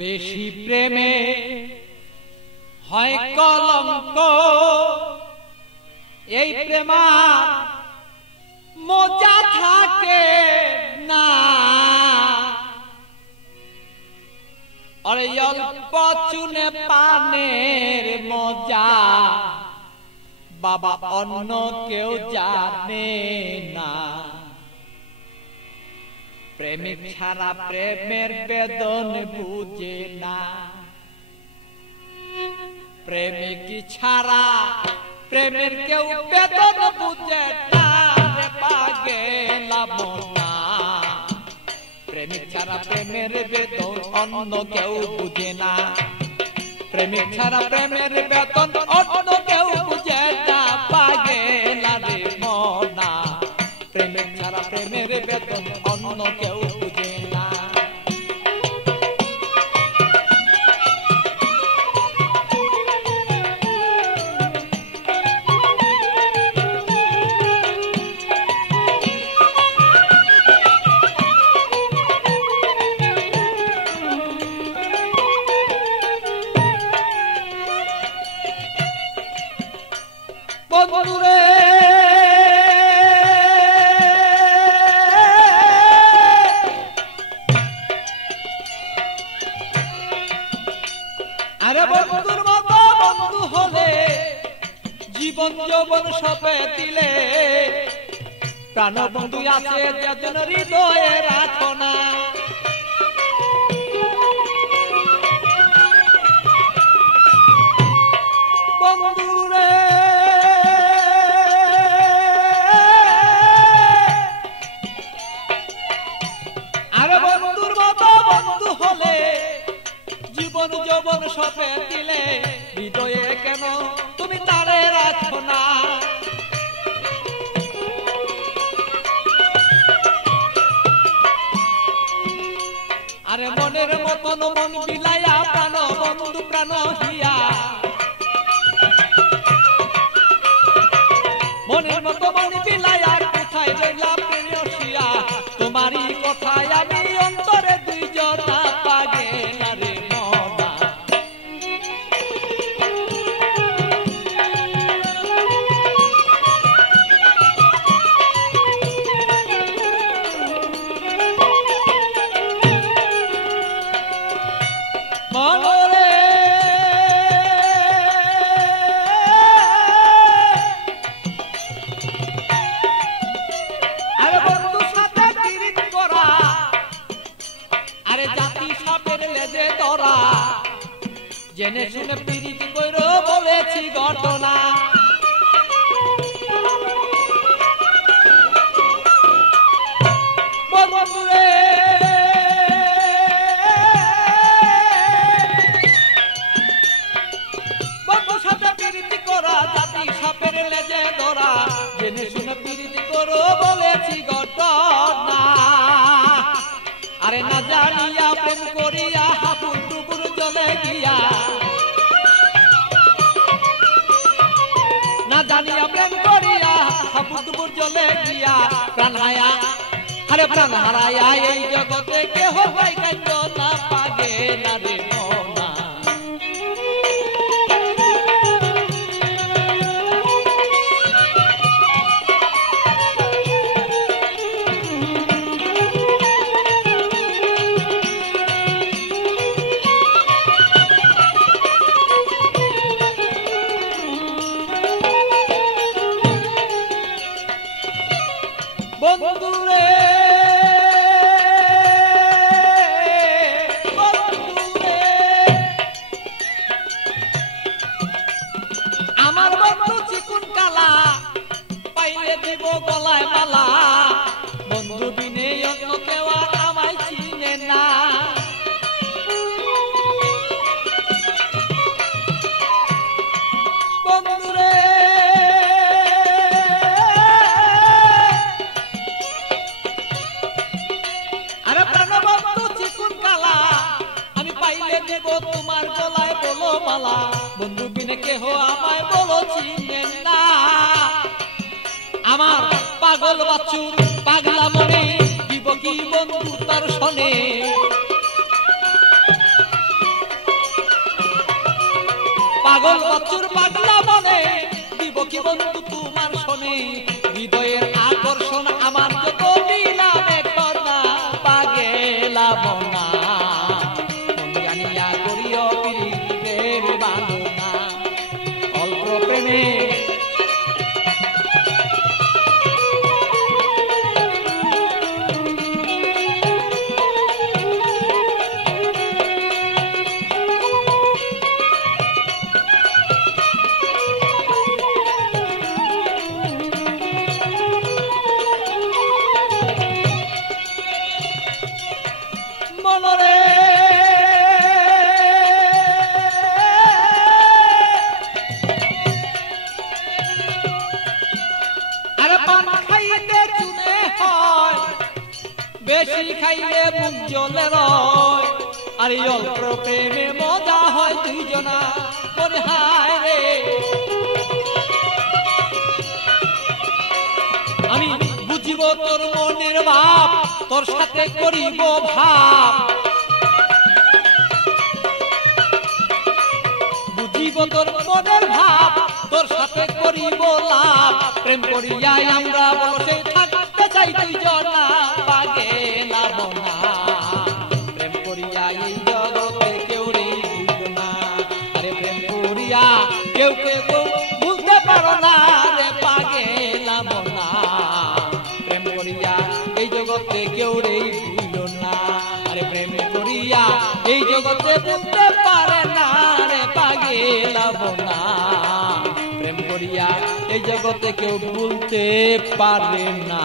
বেশি প্রেমে হয় কলঙ্ক, এই প্রেমা মজা থাকে না। আরে অল্প চুনে পানের মজা বাবা অন্য কেউ জানে না। প্রেমিক ছাড়া প্রেমের বেদন বুঝে না, প্রেমিক ছাড়া প্রেমের কেউ বেদন বুঝে না। পাগেলা মনা প্রেমিক ছাড়া প্রেমের বেদন অন্য কেউ বুঝে না, প্রেমিক ছাড়া প্রেমের বেদন অন্য কেউ বুঝে না। পাগেলা রে মনা প্রেমিক ছাড়া প্রেমের বেদন অন্য কেউ বুঝে না। বন্ধুরে আরে বন্ধুর মতো বন্ধু হলে জীবন যৌবন সপে দিলে, প্রাণ বন্ধু আছে যেজন হৃদয়ে রাখো না। বন্ধুরে আরে বন্ধুর মতো বন্ধু হলে জীবন যৌবন সপে দিলে, হৃদয়ে কেন তুমি তারে রাখো না। আরে মনের মতন মন বিলাইয়া প্রাণ বন্ধু প্রাণ হিয়া, মনের মতো মন বিলাইয়া কোথায় রইলা প্রেয়সিয়া। তোমারই কথায় আমি অন্তরে দুইজনা পাগেলা রে মনা। মনরে আরে বন্ধু সাথে কিরিত করা, আরে জাতি সাপের লেজে ধরা, জেনে শুনে পিরিত কইরো বলেছি ঘটনা। বন্ধুরে বন্ধু সাথে পিরিত করা, জাতি সাপের লেজে ধরা, জেনে শুনে পিরিত করো বলেছি ঘটনা। আরে না জানিয়া প্রেম করিয়া হাপুর টুকুর চলে গিয়া, না জানিয়া প্রেম করিয়া হাপুর টুকুর চলে গিয়া, প্রাণ হায়া আরে প্রাণ হারায়া এই জগতে কেহ পাই কান্দ না। পাগেলা রে মনা বন্ধুরে বন্ধুরে আমার বন্ধু চিকুন কালা পাইলে দিব গলায় মালা। বন্ধু বিনে অন্য কেউ আমায় চিনে না। বন্ধুরে আরে প্রাণ বন্ধু চিকুন কালা আমি পাইলে দেব তোমার গলায় বলো মালা। বন্ধু বিনে কেহ আমায় বলো চিনে না। আমার পাগল বাছুর পাগলা মনে দিব কি বন্ধু তার শোনে। পাগল বচ্চুর পাগলা মনে দিব কি বন্ধু তোমার শোনে হৃদয়ের আকর্ষণ আমার যত দিলামে কন্যা পাগেলা বনা মন জানিয়া করিও পিরিতের বাঁধনা অল্প প্রেমে মনরে আর পান খাইতে চুনে হয় বেশি খাইলে মুখ জ্বলে রয় আর অল্প প্রেমে মজা হয় দুইজনা করে হায় রে আমি বুঝিব তোর মনের ভাব তোর সাথে করিব ভাব বুঝিব তোর মনের ভাব তোর সাথে করিব লাভ প্রেম করিয়াই আমরা বসে থাকতে চাই দুইজনা পাগেলা বনা প্রেম করিয়া এই জগতে কেউ রে না আরে প্রেম করিয়া কেউ কেউ বুঝতে পারো না রে পাগেলা বনা প্রেম করিয়া এই জগতে কেউ রে ভুল না আরে প্রেম করিয়া এই জগতে বুঝতে পারে না রে পাগেলা বনা প্রেম করিয়া এই জগতে কেউ ভুলতে পারে না।